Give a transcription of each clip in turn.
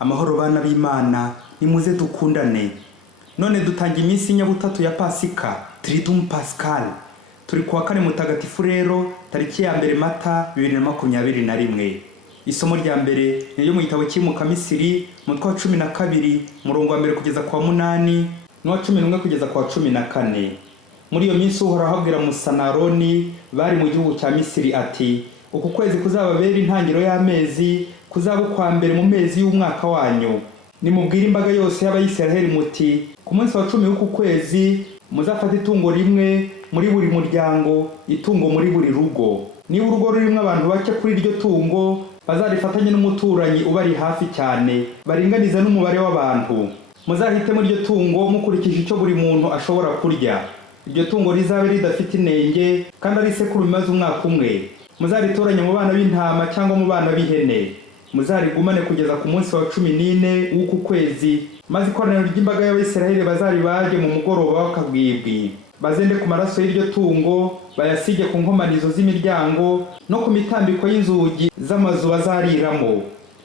Amahoro bana b'Imana, nimuze dukundane. None dutangiye iminsi nyabutatu ya Pasika, Triduum Pascal. Turi kuwa kane mutagatifu rero, tariki ya mbere Mata 2021. Isomo rya mbere ni mu gitabo cy'imuka Misiri, mutwe wa 12, murongo wa 1 kugeza kwa 8, n'uwa 11 kugeza kwa 14. Muri iyo minsi Uhoraho abwira Musa na Aroni bari mu gihugu cya Misiri ati: uku kwezi kuzababera intangiro y'amezi, kuzaba kwa mbere mu mezi y'umwaka wanyu. Nimubwire imbaga yose y'Abayisiraheli muti: ku munsi wa 10 w'uku kwezi muzafata itungo rimwe muri buri muryango, itungo muri buri rugo. Niba urugo rurimo abantu bake kuri iryo tungo, bazarifatanye n'umuturanyi ubari hafi cyane, baringaniza n'umubare w'abantu. Muzahitemo iryo tungo mukurikije icyo buri muntu ashobora kurya. Iryo tungo rizabe ridafite inenge kandi ari sekuru bimaze umwaka umwe. Muzaritoranya mu bana b'intama cyangwa mu bana b'ihene. Muzarigumane kugeza ku munsi wa 14 w'uku kwezi, maze ikoraniro ry'imbaga y'Abayisiraheli bazaribaje mu mugoroba w'akabwibwi. Bazende ku maraso y'iryo tungo, bayasige ku nkomanizo z'imiryango no ku mitambiko y'inzugi z'amazu bazariramo.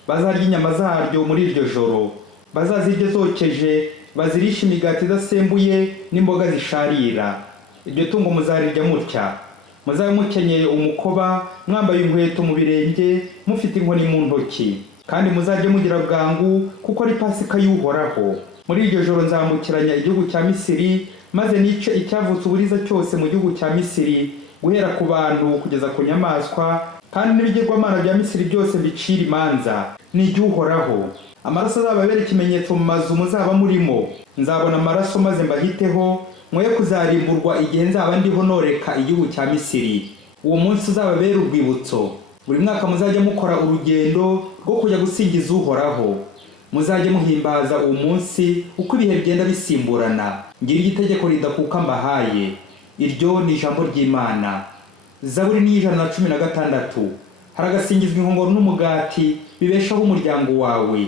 Bazarya inyama zaryo muri iryo joro. Bazazirye zokeje, bazirisha imigati idasembuye n'imboga zisharira. Iryo tungo muzarirya mutya: muzabe mukenyeye umukoba, mwambaye inkweto mu birenge, mufite inkoni mu ntoki. Kandi muzajye mugira bwangu, kuko ari Pasika y'Uhoraho. Muri iryo joro nzamukiranya igihugu cya Misiri, maze nice icyavutse uburiza cyose mu gihugu cya Misiri, guhera ku bantu kugeza ku nyamaswa, kandi n'ibigirwamana bya Misiri byose mbicira imanza. Ni iby'Uhoraho. Amaraso azababera ikimenyetso mu mazu muzaba murimo. Nzabona amaraso maze mbahiteho, mwoye kuzarimburwa igihe nzaba ndiho noreka igihugu cya Misiri. Uwo munsi uzababera urwibutso. Buri mwaka muzajya mukora urugendo rwo kujya gusingiza Uhoraho. Muzajye muhimbaza uwo munsi uko ibihe bigenda bisimburana. Ngira igitegeko ridakuka mbahaye. Iryo ni ijambo ry'Imana. Zaburi ni 116. Haragasingizwa inkongoro n'umugati bibeshaho umuryango wawe.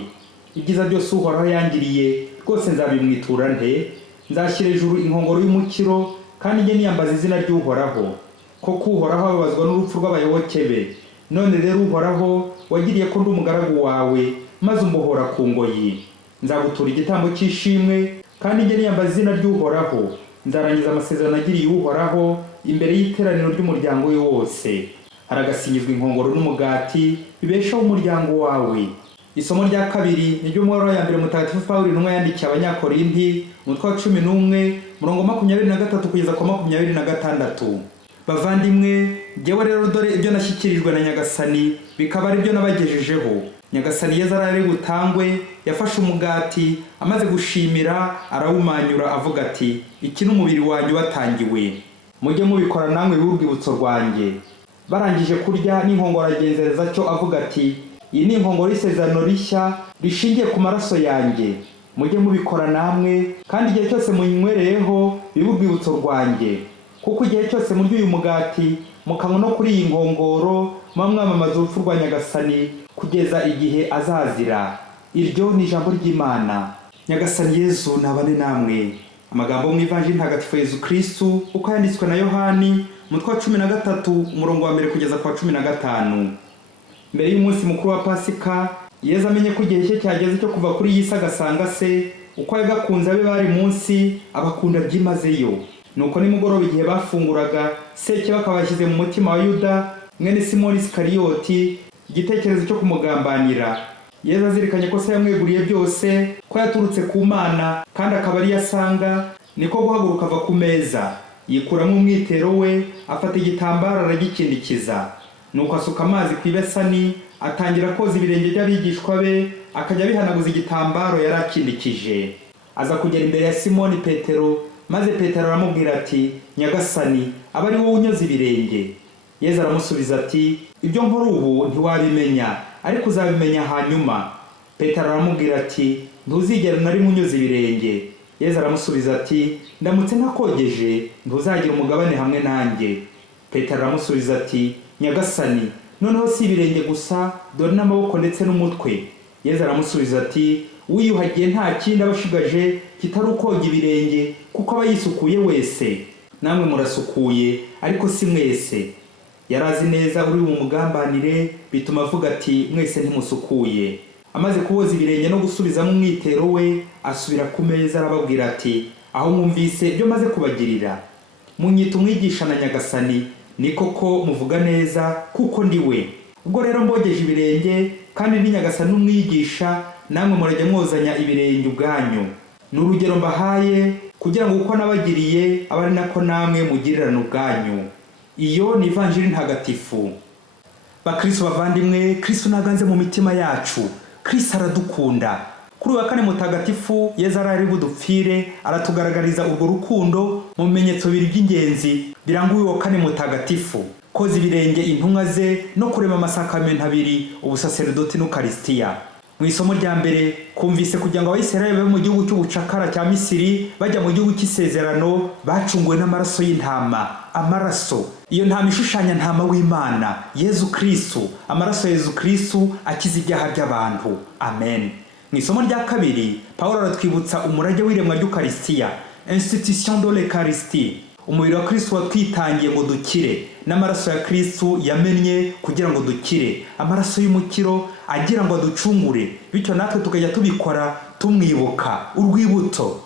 Ibyiza byose Uhoraho yangiriye, rwose nzabimwitura nte? Nzashyira ejuru inkongoro y'umukiro, kandi njye niyambaza izina ry'Uhoraho. Koko Uhoraho ababazwa n'urupfu rw'abayoboke be. None rero Uhoraho, wagiriye ko ndi umugaragu wawe, maze umbohora ku ngoyi. Nzagutura igitambo cy'ishimwe, kandi njye niyambaza izina ry'Uhoraho. Nzarangiza amasezerano nagiriye Uhoraho imbere y'iteraniro ry'umuryango we wose. Haragasingizwa inkongoro n'umugati bibeshaho umuryango wawe. Isomo rya kabiri ni ryo mworo ya mbere mutagatifu Pawulo intumwa yandikiye Abanyakorinti, umutwe wa 11, murongo 23 kugeza kwa 26. Bavandimwe, jyewe rero dore ibyo nashyikirijwe na Nyagasani, bikaba ari byo nabagejejeho. Nyagasani Yezu ari butangwe, yafashe umugati, amaze gushimira arawumanyura avuga ati: iki ni umubiri wanyu watangiwe. Mujye mubikora namwe b'urwibutso rwanjye. Barangije kurya, n'inkongoro agenzereza cyo avuga ati: iyi ni inkongoro y'isezerano rishya rishingiye ku maraso yanjye. Mujye mubikora namwe, kandi igihe cyose munywereyeho bibe urwibutso rwanjye. Kuko igihe cyose murya uyu mugati mukanywa no kuri iyi nkongoro, muba mwamamaza urupfu rwa Nyagasani kugeza igihe azazira. Iryo ni ijambo ry'Imana. Nyagasani Yezu nabane namwe. Amagambo mu Ivanjili ntagatifu Yezu Kristu uko yanditswe na Yohani, umutwe wa 13, umurongo wa 1 kugeza kwa 15. Mbere y'umunsi mukuru wa Pasika, Yezu amenye ko igihe cye cyageze cyo kuva kuri iyi si agasanga se, uko yagakunze abe bari munsi, abakunda byimazeyo. Nuko nimugoroba igihe bafunguraga, Seke bakabashyize mu mutima wa Yuda mwene Simoni Iskariyoti igitekerezo cyo kumugambanira. Yezu azirikanye ko se yamweguriye byose, ko yaturutse ku Mana kandi akaba ari yasanga, niko guhaguruka ava ku meza, yikuramo umwitero we, afata igitambaro aragikindikiza. Nuko asuka amazi ku ibesani, atangira koza ibirenge by'abigishwa be, akajya bihanaguza igitambaro yari akindikije. Aza kugera imbere ya Simoni Petero, maze Petero aramubwira ati: Nyagasani, aba ari wowe unyoza ibirenge? Yezu aramusubiza ati: ibyo nkora ubu ntiwabimenya, ariko uzabimenya hanyuma. Petero aramubwira ati: ntuzigera na rimwe unyoza ibirenge. Yesu aramusubiza ati, ndamutse ntakogeje ntuzagira umugabane hamwe nanjye. Petero aramusubiza ati, nyagasani, noneho si ibirenge gusa, dore n'amaboko ndetse n'umutwe. Yesu aramusubiza ati, wiyuhagiye nta kindi aba ashigaje kitari ukoga ibirenge, kuko aba yisukuye wese. Namwe murasukuye, ariko si mwese. Yari azi neza uri bumugambanire, bituma avuga ati, mwese ntimusukuye. Amaze kuboza ibirenge no gusubizamo umwitero we, asubira ku meza arababwira ati, aho mwumvise ibyo maze kubagirira, munyita umwigisha na nyagasani, ni koko muvuga neza kuko ndi we. Ubwo rero mbogeje ibirenge kandi ndi nyagasani n'umwigisha, namwe murajya mwozanya ibirenge ubwanyu. Ni urugero mbahaye kugira ngo uko nabagiriye abe ari nako namwe mugirirana ubwanyu. Iyo ni ivanjiri ntagatifu. Bakristo bavandimwe, Kristo naganze mu mitima yacu. Kristo aradukunda. Kuri wa kane mutagatifu Yesu ari budupfire, aratugaragariza urwo rukundo mu bimenyetso bibiri by'ingenzi biranga uyu wa kane mutagatifu: koza ibirenge intumwa ze no kurema amasakamento abiri, ubusaserdoti n'Ukaristiya. Mu isomo rya mbere kumvise kugira ngo Abayisiraheli babe mu gihugu cy'ubucakara cya Misiri bajya mu gihugu cy'isezerano bacunguwe n'amaraso y'intama. Amaraso, iyo ntama ishushanya ntama w'Imana, Yesu Kristo. Amaraso ya Yesu Kristo akiza ibyaha by'abantu. Amen. Mu isomo rya kabiri Pawulo aratwibutsa umurage w'iremwa ry'Ukaristiya, institution de l'Eucharistie. Umubiri wa Kristo watwitangiye ngo dukire, n'amaraso ya Kristo yamennye kugira ngo dukire. Amaraso y'umukiro agira ngo aducungure, bityo natwe tukajya tubikora tumwibuka. Urwibuto,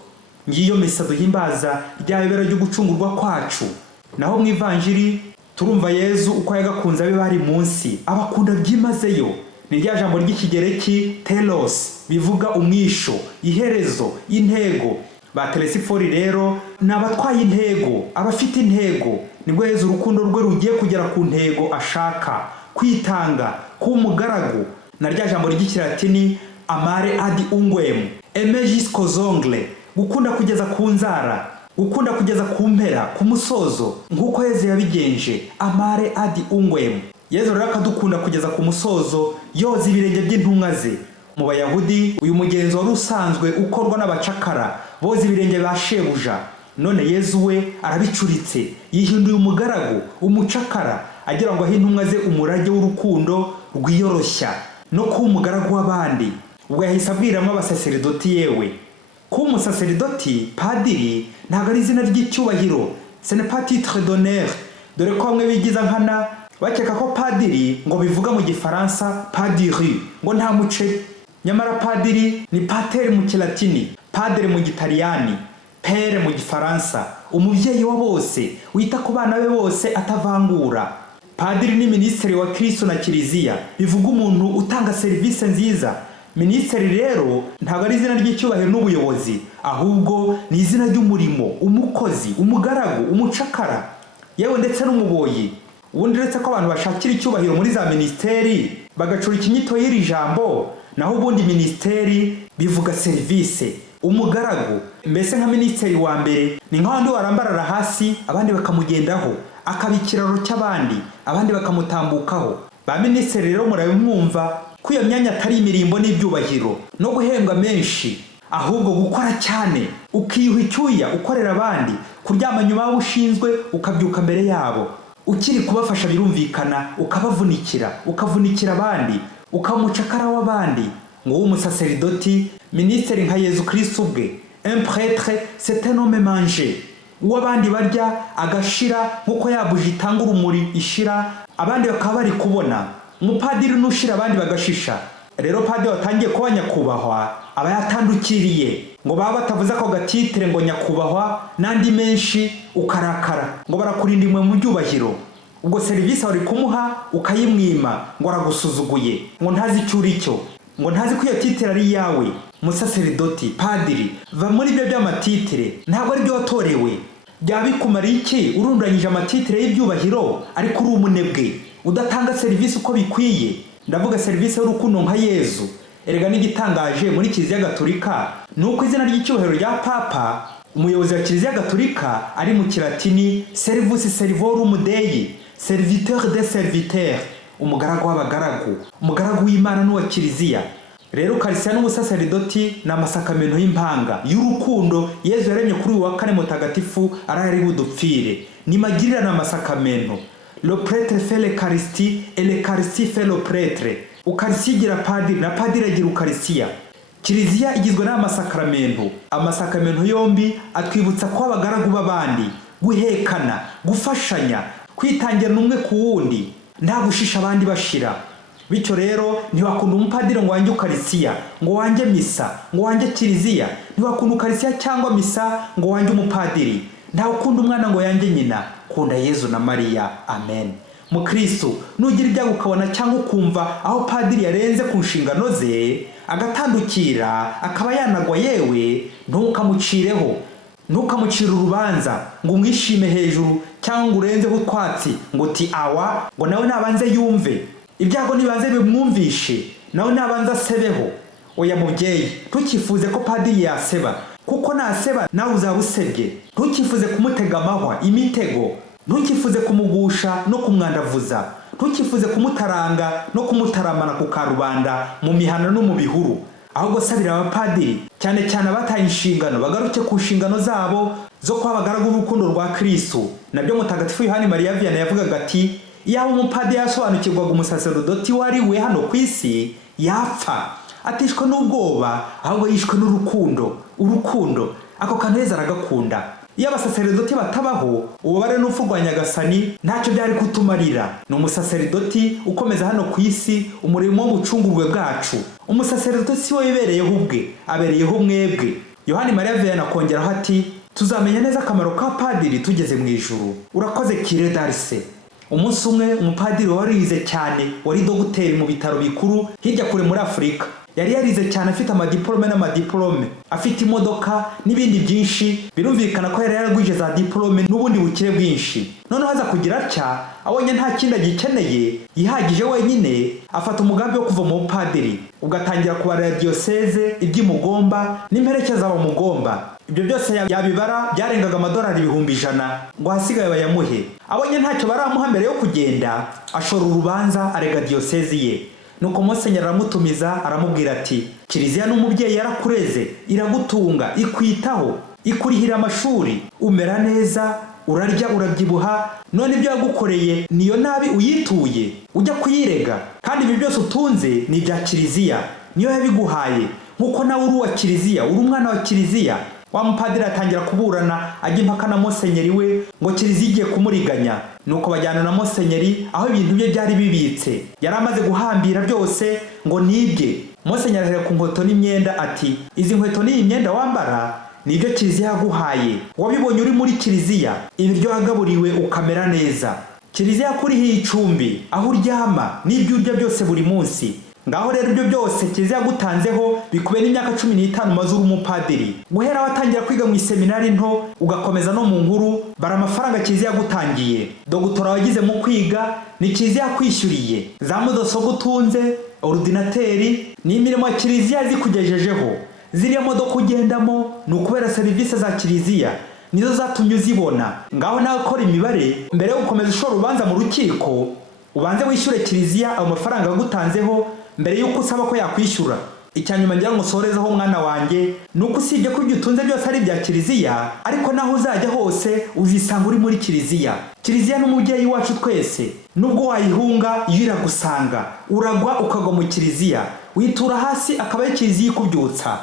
ngiyo misa duhimbaza ry'abera ryo gucungurwa kwacu. Naho mu ivanjiri turumva Yesu uko yagakunze abe bari munsi, abakunda byimazeyo. Ni rya jambo ry'ikigereki telos, bivuga umwisho, iherezo, intego. Ba Telesifori rero ni abatwaye intego, abafite intego. Nibwo Yesu urukundo rwe rugiye kugera ku ntego ashaka, kwitanga, kuba umugaragu. Na rya jambo ry'ikilatini amare ad unguem, aimer jusqu'aux ongles, gukunda kugeza ku nzara, gukunda kugeza ku mpera, ku musozo, nk'uko Yesu yabigenje, amare ad unguem. Yesu rero akadukunda kugeza ku musozo, yoza ibirenge by'intumwa ze. Mu Bayahudi uyu mugenzo wari usanzwe ukorwa n'abacakara, boza ibirenge ba shebuja. None Yesu we arabicuritse, yihinduye umugaragu, umucakara, agira ngo ahe intumwa ze umurage w'urukundo rwiyoroshya no kuba umugaragu w'abandi. Ubwo yahise abwiramo abasaserdoti yewe. Kuba umusaserdoti, padiri, ntabwo ari izina ry'icyubahiro, ce n'est pas titre d'honneur. Dore ko bamwe bigiza nkana bakeka ko padiri ngo bivuga mu gifaransa padiri, ngo nta muce. Nyamara padiri ni pater mu kilatini, padre mu gitaliyani, pere mu gifaransa, umubyeyi wa bose, wita ku bana be bose atavangura. Padiri ni minisitiri wa Kristo na Kiliziya, bivuga umuntu utanga serivisi nziza. Minisitiri rero ntabwo ari izina ry'icyubahiro n'ubuyobozi, ahubwo ni izina ry'umurimo, umukozi, umugaragu, umucakara, yewe ndetse n'umuboyi. Ubundi uretse ko abantu bashakira icyubahiro muri za ministeri bagacura ikinyito y'iri jambo, naho ubundi ministeri bivuga serivisi. Umugaragu mbese nka minisitiri wa mbere ni nk'abandi warambarara hasi abandi bakamugendaho, akaba ikiraro cy'abandi, abandi bakamutambukaho. Ba minisitiri rero murabimwumva ko iyo myanya atari imirimbo n'ibyubahiro no guhembwa menshi, ahubwo gukora cyane, ukiyuha icyuya ukorera abandi, kuryama nyuma y'aho ushinzwe ukabyuka mbere yabo, ukiri kubafasha birumvikana, ukavunikira abandi, ukaba umucakara w'abandi. Ngo umusaserdoti, minisitiri nka Yesu Kristo ubwe, un prêtre c'est un homme manger, uw'abandi barya agashira nk'uko yabuji itanga urumuri ishira, abandi bakaba bari kubona. Umupadiri nushira abandi bagashisha. Rero padiri watangiye kuba nyakubahwa aba yatandukiriye, ngo baba batavuze ko gatitire ngo nyakubahwa n'andi menshi ukarakara, ngo barakurinda imwe mu byubahiro. Ubwo serivisi wari kumuha ukayimwima, ngo aragusuzuguye, ngo ntazi icyo uri cyo, ngo ntazi ko iyo titire ari iyawe. Musaserdoti, padiri, va muri ibyo by'amatitire, ntabwo ari byo watorewe. Byaba bikumara iki urundanyije amatitire y'ibyubahiro ariko uri umunebwe udatanga serivisi uko bikwiye? Ndavuga serivisi y'urukundo nka Yesu. Erega n'igitangaje muri Kiliziya Gatolika nuko izina ry'icyubahiro rya Papa, umuyobozi wa Kiliziya Gatolika, ari mu kilatini servus servorum Dei, serviteur des serviteurs, umugaragu w'abagaragu, umugaragu w'Imana n'uwa Kiliziya. Rero ukarisiya n'ubusaseridoti ni amasakamento y'impanga y'urukundo Yezu yaremye kuri uyu wa kane mutagatifu arahari budupfire. Ni magirirane amasakamento. Le prêtre fait l'Eucharistie et l'Eucharistie fait le prêtre. Ukarisiya igira padiri na padiri agira ukarisiya. Kiliziya igizwe n'amasakamento. Amasakamento yombi atwibutsa ko abagaragu b'abandi, guhekana, gufashanya, kwitangira n'umwe ku wundi, nta gushisha abandi bashira. Bityo rero ntiwakunda umupadiri ngo wanjye ukarisiya, ngo wanjye misa, ngo wanjye kiliziya. Ntiwakunda ukarisiya cyangwa misa ngo wanjye umupadiri. Nta ukunda umwana ngo yanjye nyina. Kunda Yezu na Mariya. Amen. Mukristo, nugira ibyago ukabona cyangwa ukumva aho padiri yarenze ku nshingano ze, agatandukira, akaba yanagwa yewe, ntukamucireho. Ntukamucira urubanza ngo umwishime hejuru cyangwa urenzeho utwatsi ngo ti awa, ngo nawe nabanze yumve. Ibyago nibanze bimwumvishe, nawe nabanze asebeho. Oya mubyeyi, ntukifuze ko padiri yaseba, kuko naseba nawe uzaba usebye. Ntukifuze kumutega amahwa, imitego. Ntukifuze kumugusha no kumwandavuza. Ntukifuze kumutaranga no kumutaramana ku karubanda mu mihana no mu bihuru. Ahubwo sabira abapadiri cyane cyane abataye inshingano bagaruke ku nshingano zabo zo kwa abagaragu b'urukundo rwa Kristo. Nabyo mutagatifu Yohani Mariya Vianney yavugaga ati, iyo umupadiri yasobanukirwaga umusaserodoti wari we hano ku isi, yapfa atishwe n'ubwoba, ahubwo yishwe n'urukundo. Urukundo ako kantu Yezu aragakunda. Iyo abasaserodoti batabaho, ububare n'urupfu rwa Nyagasani ntacyo byari kutumarira. Ni umusaserodoti ukomeza hano ku isi umurimo w'ubucungurwe bwacu. Umusaserodoti si we wibereyeho ubwe, abereyeho mwebwe. Yohani Mariya Vianney akongeraho ati, tuzamenya neza akamaro ka padiri tugeze mu ijuru. Urakoze Kire Darse. Umunsi umwe umupadiri warize cyane, wari dogiteri mu bitaro bikuru hirya kure muri Afurika. Yari yarize cyane, afite amadiplome n'amadiplome, afite imodoka n'ibindi byinshi. Birumvikana ko yari yaragwije za diplome n'ubundi bukire bwinshi. Noneho aza kugira atya, abonye nta kindi agikeneye, yihagije wenyine, afata umugambi wo kuva mu bupadiri. Ugatangira kubarira diyoseze iby'imugomba n'imperekeza bamugomba. Ibyo byose yabibara byarengaga amadolari 100,000 ngo hasigaye bayamuhe. Abonye ntacyo baramuha mbere yo kugenda, ashora urubanza arega diyoseze ye. Nuko Musenyeri aramutumiza aramubwira ati, Kiliziya n'umubyeyi yarakureze, iragutunga, ikwitaho, ikurihira amashuri, umera neza, urarya urabyibuha, none ibyo yagukoreye niyo nabi uyituye, ujya kuyirega. Kandi ibi byose utunze ni ibya Kiliziya, niyo yabiguhaye, nkuko nawe uri uwa Kiliziya, uri umwana wa Kiliziya. Wa mupadiri atangira kuburana, ajya impaka na Musenyeri we ngo Kiliziya igiye kumuriganya. Nuko bajyana na Musenyeri aho ibintu bye byari bibitse. Yari amaze guhambira byose ngo nibye. Musenyeri ahera ku nkweto n'imyenda ati, izi nkweto n'iyi myenda wambara nibyo Kiliziya yaguhaye. Wabibonye uri muri Kiliziya, ibiryo wagaburiwe ukamera neza. Kiliziya yakurihiye icumbi, aho uryama n'ibyo urya byose buri munsi. Ngaho rero ibyo byose Kiliziya yagutanzeho bikube n'imyaka 15 maze uri umupadiri. Guhera watangira kwiga mu seminari nto ugakomeza no mu nkuru, bara amafaranga Kiliziya yagutangiye. Dogutora wagize mu kwiga ni Kiliziya yakwishyuriye. Za mudasobwa utunze, ordinateri ni imirimo ya Kiliziya zikugejejeho. Ziriya modoka ugendamo ni ukubera serivisi za Kiliziya, nizo zatumye uzibona. Ngaho nawe ukora imibare mbere yo gukomeza ushora urubanza mu rukiko, ubanze wishyure Kiliziya ayo mafaranga yagutanzeho mbere yuko usaba ko yakwishyura. Icyanyuma ngira ngo sorezaho umwana wanjye, nuko usibye ko ibyo utunze byose ari bya Kiliziya, ariko naho uzajya hose uzisanga uri muri Kiliziya. Kiliziya n'umubyeyi wacu twese, nubwo wayihunga iyo iragusanga, uragwa ukagwa mu Kiliziya, witura hasi akaba ari Kiliziya ikubyutsa.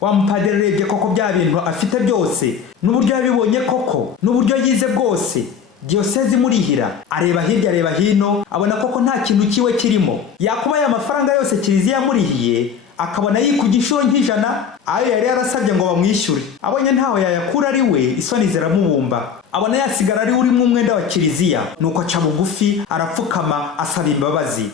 Wa mupadiri arebye koko bya bintu afite byose, n'uburyo yabibonye koko, n'uburyo yize bwose, diyoseze imurihira, areba hirya areba hino, abona koko nta kintu kiwe kirimo. Yakubaye amafaranga yose Kiliziya yamurihiye, akabona yikujya inshuro nk'ijana ayo yari yarasabye ngo bamwishyure. Abonye ntaho yayakura ari we, isoni ziramubumba. Abona yasigara ari uri mu mwenda wa Kiliziya, nuko aca bugufi arapfukama asaba imbabazi.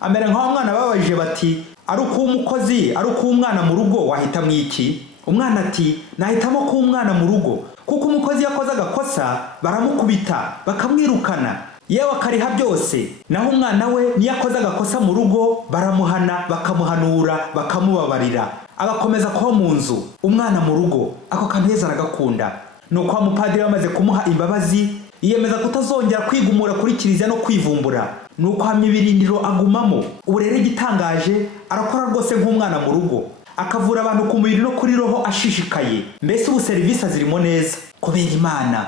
Amera nk'aho umwana babajije bati, ari uko umukozi, ari uko umwana mu rugo wahita mwiki? Umwana ati, nahitamo ko umwana mu rugo, kuko umukozi yakoze agakosa baramukubita bakamwirukana, yewe akariha byose. Naho umwana we niyo akoze agakosa mu rugo baramuhana bakamuhanura bakamubabarira, agakomeza kuba mu nzu. Umwana mu rugo ako kantu Yezu aragakunda. Nuko wa mupadiri bamaze kumuha imbabazi, yiyemeza kutazongera kwigumura kuri Kiliziya no kwivumbura. nuko hamya ibirindiro agumamo. Ubu rero igitangaje arakora rwose nk'umwana mu rugo, akavura abantu ku mubiri no kuri roho ashishikaye. Mbese ubu serivisi zirimo neza kubera Imana.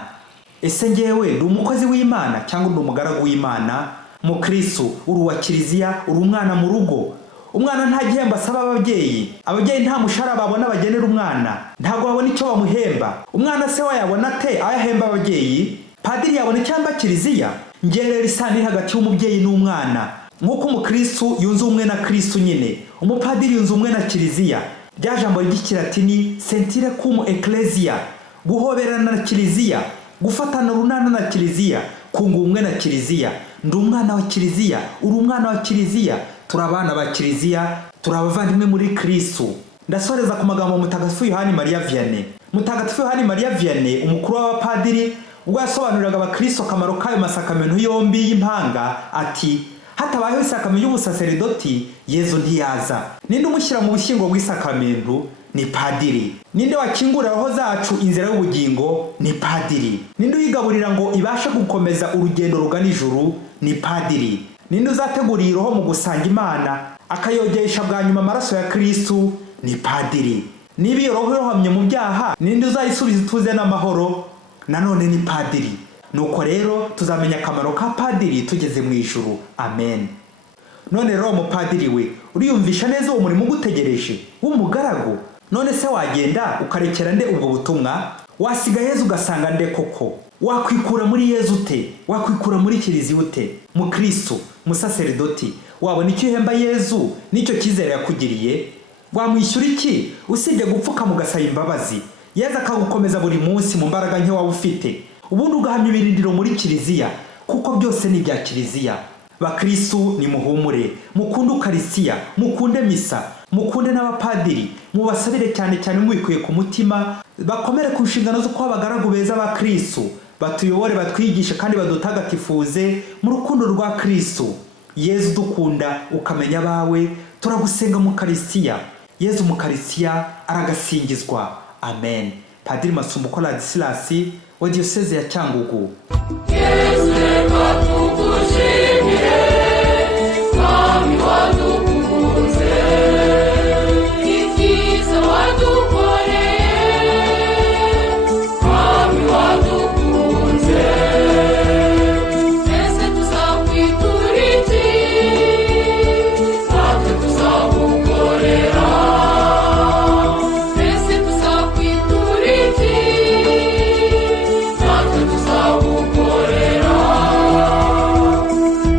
Ese ngewe ndi umukozi w'Imana cyangwa ndi umugaragu w'Imana? Mukristo, uri wa kiliziya, uri umwana mu rugo. Umwana nta gihembo asaba ababyeyi. Ababyeyi nta mushahara babona bagenera umwana, ntabwo babona icyo bamuhemba. Umwana se wayabona ate ayahemba ababyeyi? Padiri yabona icyamba kiliziya? Ngerera isano hagati y'umubyeyi n'umwana, nk'uko umukristo yunze umwe na Kristo nyine, umupadiri yunze umwe na kiliziya. Rya jambo ry'ikilatini sentire cum ecclesia, guhoberana na kiliziya, gufatana runana na kiliziya, kunga umwe na kiliziya. Ndi umwana wa kiliziya, uri umwana wa kiliziya, turi abana ba kiliziya, turi abavandimwe muri Kristo. Ndasoreza ku magambo Mutagatifu Yohani Mariya Vianney. Mutagatifu Yohani Mariya Vianney, umukuru w'abapadiri, ubwo yasobanuriraga abakristo akamaro k'ayo masakamento yombi y'impanga, ati hatabayeho isakamento y'ubusaseridoti Yezu ntiyaza. Ninde umushyira mu bushyingo bw'isakamento? Ni padiri. Ninde wakingurira roho zacu inzira y'ubugingo? Ni padiri. Ninde uyigaburira ngo ibashe gukomeza urugendo rugana ijuru? Ni padiri. Ninde uzategurira roho mu gusanga Imana akayogesha bwa nyuma amaraso ya Kristo? Ni padiri. Niba iyo roho yohamye mu byaha, ninde uzayisubiza ituze n'amahoro? Nanone ni padiri. Nuko rero tuzamenya akamaro ka padiri tugeze mu ijuru. Amen. None rero umupadiri we, uriyumvisha neza uwo murimo ugutegereje w'umugaragu? None se wagenda ukarekera nde ubwo butumwa? Wasiga Yezu ugasanga nde koko? Wakwikura muri Yezu ute? Wakwikura muri kiliziya ute? Mukristo, musaseridoti, wabona icyo uhemba Yezu n'icyo cyizere yakugiriye? Wamwishyura iki usibye gupfuka mugasaba imbabazi? Yezu akagukomeza buri munsi mu mbaraga nke waba ufite, ubundi ugahamya ibirindiro muri kiliziya, kuko byose ni ibya kiliziya. Bakristo, ni muhumure, mukunde ukarisiya, mukunde misa, mukunde n'abapadiri, mubasabire cyane cyane mubikuye ku mutima, bakomere ku nshingano zo kuba abagaragu beza ba Kristo, batuyobore, batwigishe kandi badutagatifuze mu rukundo rwa Kristo. Yezu dukunda ukamenya abawe, turagusenga mu Karisiya. Yezu mu Karisiya aragasingizwa. Amen. Padiri Masumbuko Ladislas wa Diyoseze ya Cyangugu.